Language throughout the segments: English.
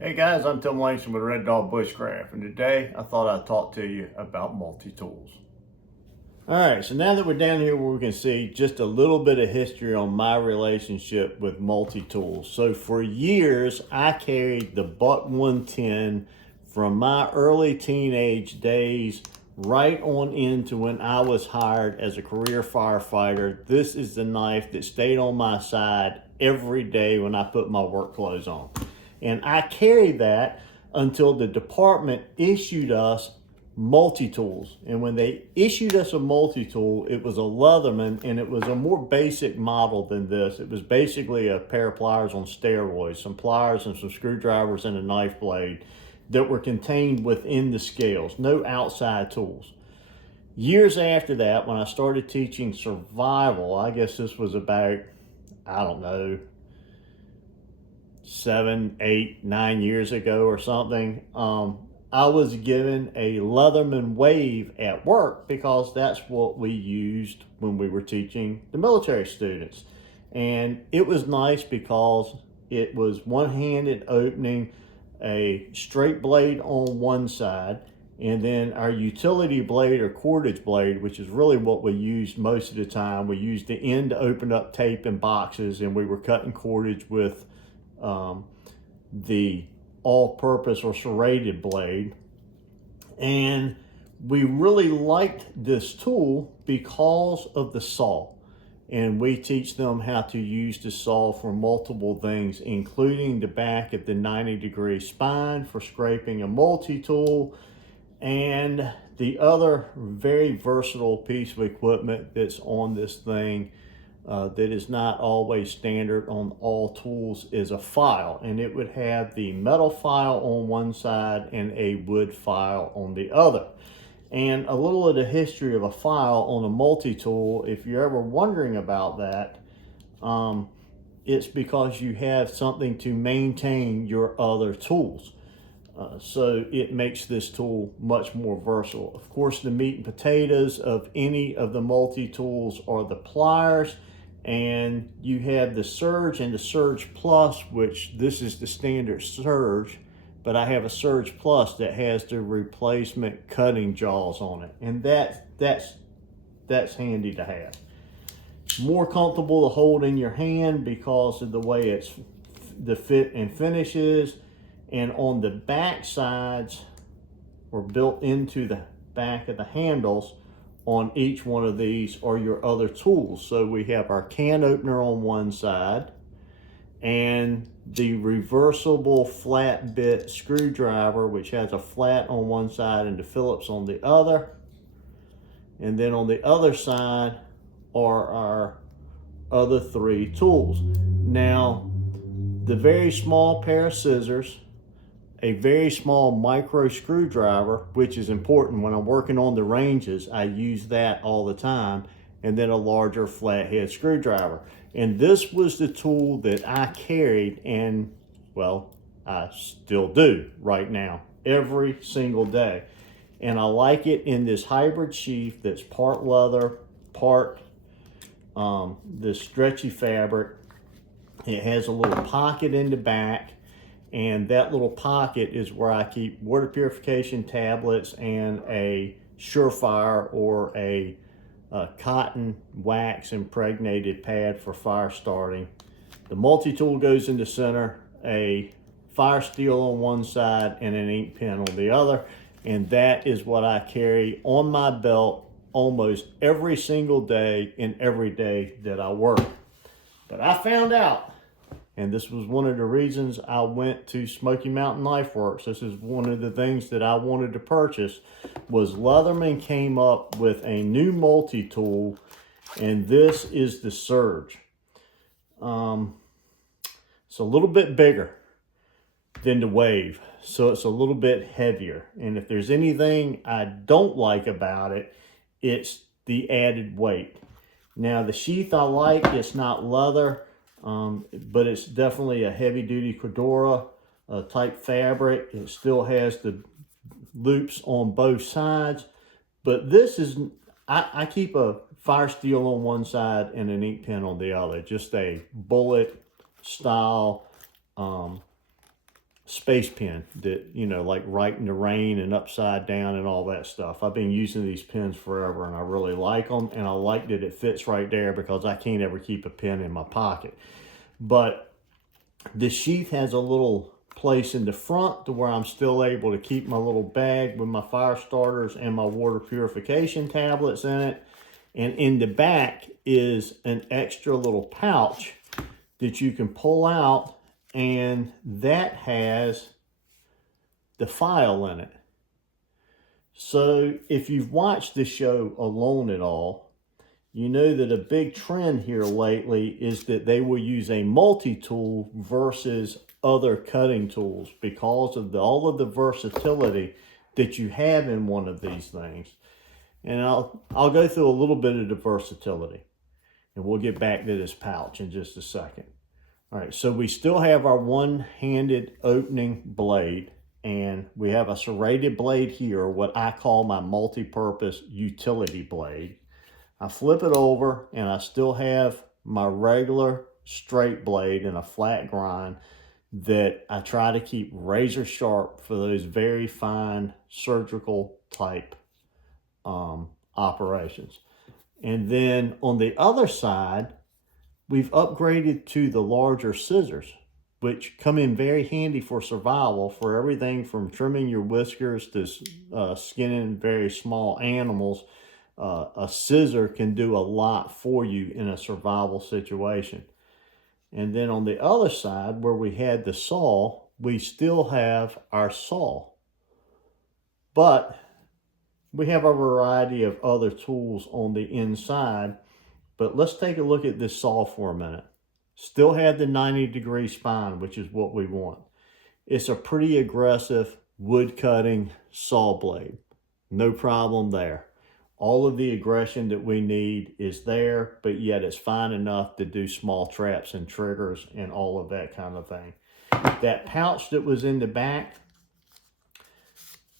Hey guys, I'm Tim Langston with Red Dog Bushcraft, and today I thought I'd talk to you about multi-tools. All right, so now that we're down here where we can see just a little bit of history on my relationship with multi-tools. So for years, I carried the Buck 110 from my early teenage days right on into when I was hired as a career firefighter. This is the knife that stayed on my side every day when I put my work clothes on. And I carried that until the department issued us multi-tools. And when they issued us a multi-tool, it was a Leatherman, and it was a more basic model than this. It was basically a pair of pliers on steroids, some pliers and some screwdrivers and a knife blade that were contained within the scales, no outside tools. Years after that, when I started teaching survival, I guess this was about, I don't know, 7, 8, 9 years ago or something, I was given a Leatherman Wave at work because that's what we used when we were teaching the military students. And it was nice because it was one-handed opening, a straight blade on one side, and then our utility blade or cordage blade, which is really what we used most of the time. We used the end to open up tape and boxes, and we were cutting cordage with the all-purpose or serrated blade. And we really liked this tool because of the saw. And we teach them how to use the saw for multiple things, including the back of the 90-degree spine for scraping a multi-tool, and the other very versatile piece of equipment that's on this thing that is not always standard on all tools is a file, and it would have the metal file on one side and a wood file on the other. And a little of the history of a file on a multi-tool, if you're ever wondering about that, it's because you have something to maintain your other tools. So it makes this tool much more versatile. Of course, the meat and potatoes of any of the multi-tools are the pliers, and you have the Surge and the Surge Plus, which this is the standard Surge, but I have a Surge Plus that has the replacement cutting jaws on it, and that's handy to have. More comfortable to hold in your hand because of the way it's the fit and finish is. And on the back sides, or built into the back of the handles on each one of these, are your other tools. So we have our can opener on one side and the reversible flat bit screwdriver, which has a flat on one side and the Phillips on the other. And then on the other side are our other three tools. Now, the very small pair of scissors, a very small micro screwdriver, which is important when I'm working on the ranges. I use that all the time, and then a larger flathead screwdriver. And this was the tool that I carried, and well, I still do right now, every single day. And I like it in this hybrid sheath that's part leather, part this stretchy fabric. It has a little pocket in the back, and that little pocket is where I keep water purification tablets and a Surefire or a cotton wax impregnated pad for fire starting. The multi-tool goes in the center, a fire steel on one side and an ink pen on the other, and that is what I carry on my belt almost every single day and every day that I work. But I found out, and this was one of the reasons I went to Smoky Mountain Knife Works. This is one of the things that I wanted to purchase, was Leatherman came up with a new multi-tool, and this is the Surge. It's a little bit bigger than the Wave, so it's a little bit heavier. And if there's anything I don't like about it, it's the added weight. Now, the sheath I like, it's not leather, but it's definitely a heavy-duty Cordura type fabric. It still has the loops on both sides, but this is, I keep a fire steel on one side and an ink pen on the other, just a bullet style space pen that, you know, like writing the rain and upside down and all that stuff. I've been using these pens forever and I really like them, and I like that it fits right there because I can't ever keep a pen in my pocket. But the sheath has a little place in the front to where I'm still able to keep my little bag with my fire starters and my water purification tablets in it. And in the back is an extra little pouch that you can pull out, and that has the file in it. So if you've watched the show Alone at all, you know that a big trend here lately is that they will use a multi-tool versus other cutting tools because of all of the versatility that you have in one of these things. And I'll go through a little bit of the versatility, and we'll get back to this pouch in just a second. All right, so we still have our one-handed opening blade, and we have a serrated blade here, what I call my multi-purpose utility blade. I flip it over and I still have my regular straight blade and a flat grind that I try to keep razor sharp for those very fine surgical type operations. And then on the other side, we've upgraded to the larger scissors, which come in very handy for survival, for everything from trimming your whiskers to skinning very small animals. A scissor can do a lot for you in a survival situation. And then on the other side, where we had the saw, we still have our saw. But we have a variety of other tools on the inside. But let's take a look at this saw for a minute. Still have the 90-degree spine, which is what we want. It's a pretty aggressive wood cutting saw blade. No problem there. All of the aggression that we need is there, but yet it's fine enough to do small traps and triggers and all of that kind of thing. That pouch that was in the back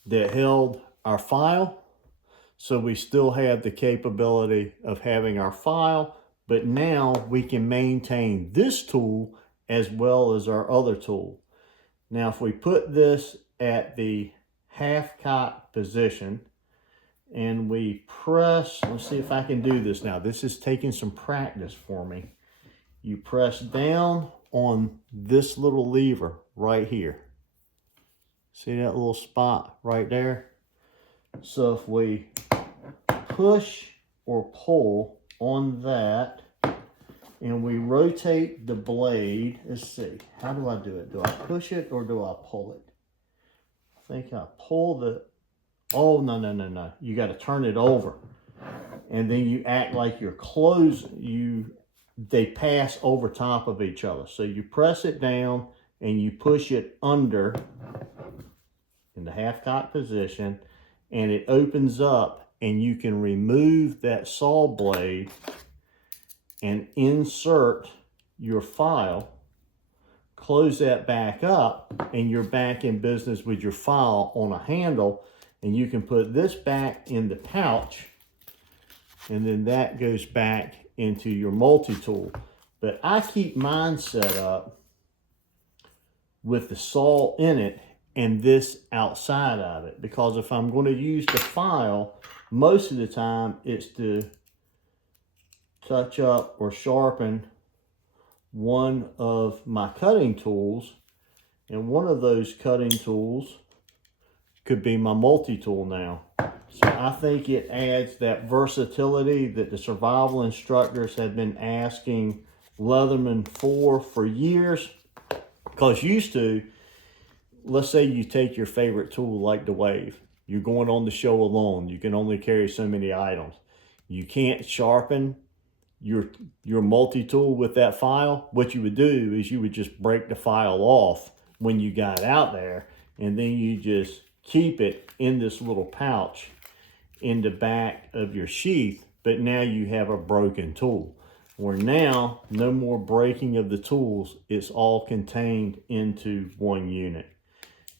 that held our file, so we still have the capability of having our file, but now we can maintain this tool as well as our other tool. Now, if we put this at the half cock position and we press, let's see if I can do this now. This is taking some practice for me. You press down on this little lever right here. See that little spot right there? So if we push or pull on that and we rotate the blade, let's see, how do I do it? Do I push it or do I pull it? I think I pull the, oh, no. You got to turn it over. And then you act like you're closing, they pass over top of each other. So you press it down and you push it under in the half cock position, and it opens up and you can remove that saw blade and insert your file, close that back up, and you're back in business with your file on a handle, and you can put this back in the pouch, and then that goes back into your multi-tool. But I keep mine set up with the saw in it and this outside of it, because if I'm going to use the file, most of the time it's to touch up or sharpen one of my cutting tools, and one of those cutting tools could be my multi-tool now. So I think it adds that versatility that the survival instructors have been asking Leatherman for years. Because used to, let's say you take your favorite tool like the Wave. You're going on the show alone. You can only carry so many items. You can't sharpen your multi-tool with that file. What you would do is you would just break the file off when you got out there, and then you just keep it in this little pouch in the back of your sheath. But now you have a broken tool, where now no more breaking of the tools. It's all contained into one unit.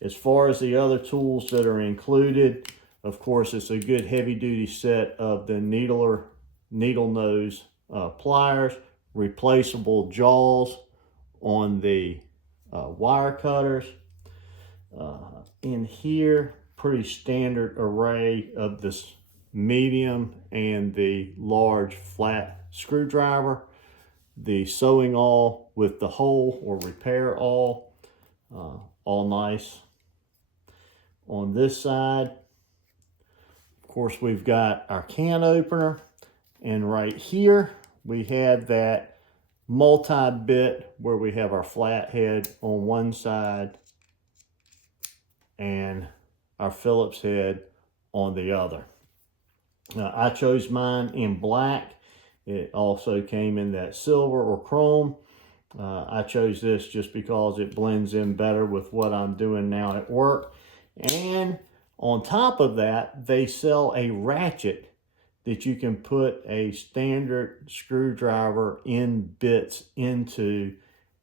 As far as the other tools that are included, of course, it's a good heavy-duty set of the needle nose pliers, replaceable jaws on the wire cutters. In here, pretty standard array of this medium and the large flat screwdriver, the sewing awl with the hole or repair awl, all nice. On this side, of course, we've got our can opener, and right here we have that multi-bit where we have our flathead on one side and our Phillips head on the other. Now, I chose mine in black. It also came in that silver or chrome. I chose this just because it blends in better with what I'm doing now at work. And on top of that, they sell a ratchet that you can put a standard screwdriver in bits into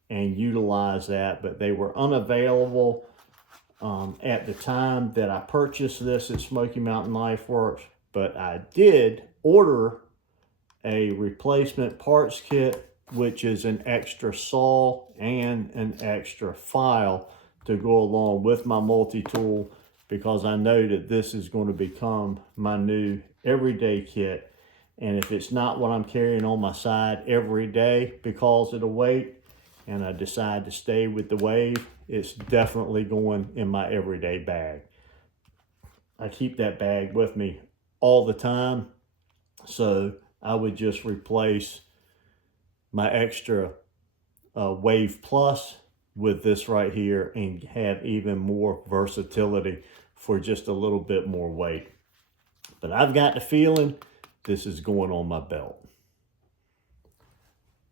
and utilize that, but they were unavailable at the time that I purchased this at Smoky Mountain Knife Works, but I did order a replacement parts kit, which is an extra saw and an extra file to go along with my multi-tool, because I know that this is going to become my new everyday kit. And if it's not what I'm carrying on my side every day because of the weight, and I decide to stay with the Wave, it's definitely going in my everyday bag. I keep that bag with me all the time, so I would just replace my extra Wave Plus with this right here and have even more versatility for just a little bit more weight. But I've got the feeling this is going on my belt.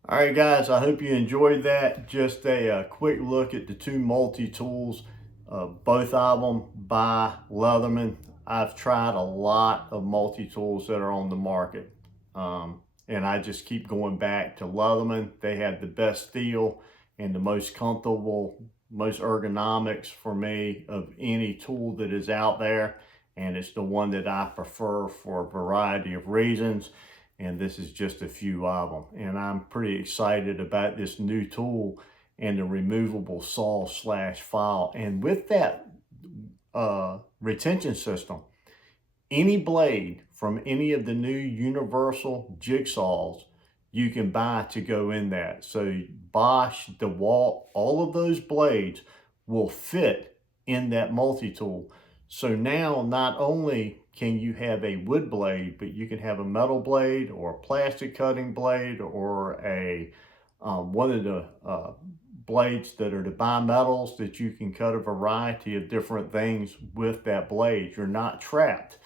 All right, guys, I hope you enjoyed that. Just a quick look at the two multi-tools, both of them by Leatherman. I've tried a lot of multi-tools that are on the market, and I just keep going back to Leatherman. They have the best steel and the most comfortable, most ergonomics for me of any tool that is out there, and it's the one that I prefer for a variety of reasons. And this is just a few of them. And I'm pretty excited about this new tool and the removable saw / file. And with that retention system, any blade from any of the new universal jigsaws you can buy to go in that. So Bosch, DeWalt, all of those blades will fit in that multi-tool. So now not only can you have a wood blade, but you can have a metal blade or a plastic cutting blade or a one of the blades that are the bimetals that you can cut a variety of different things with that blade. You're not trapped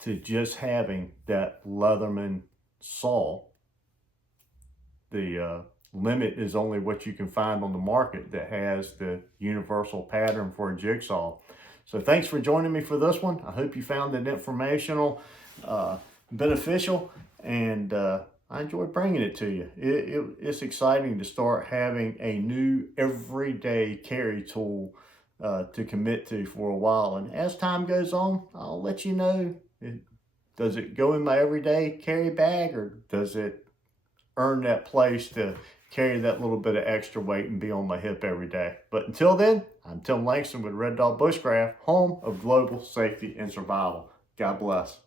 to just having that Leatherman saw. The limit is only what you can find on the market that has the universal pattern for a jigsaw. So thanks for joining me for this one. I hope you found it informational, beneficial, and I enjoyed bringing it to you. It's exciting to start having a new everyday carry tool to commit to for a while. And as time goes on, I'll let you know, does it go in my everyday carry bag, or does it earn that place to carry that little bit of extra weight and be on my hip every day? But until then, I'm Tim Langston with Red Dog Bushcraft, home of global safety and survival. God bless.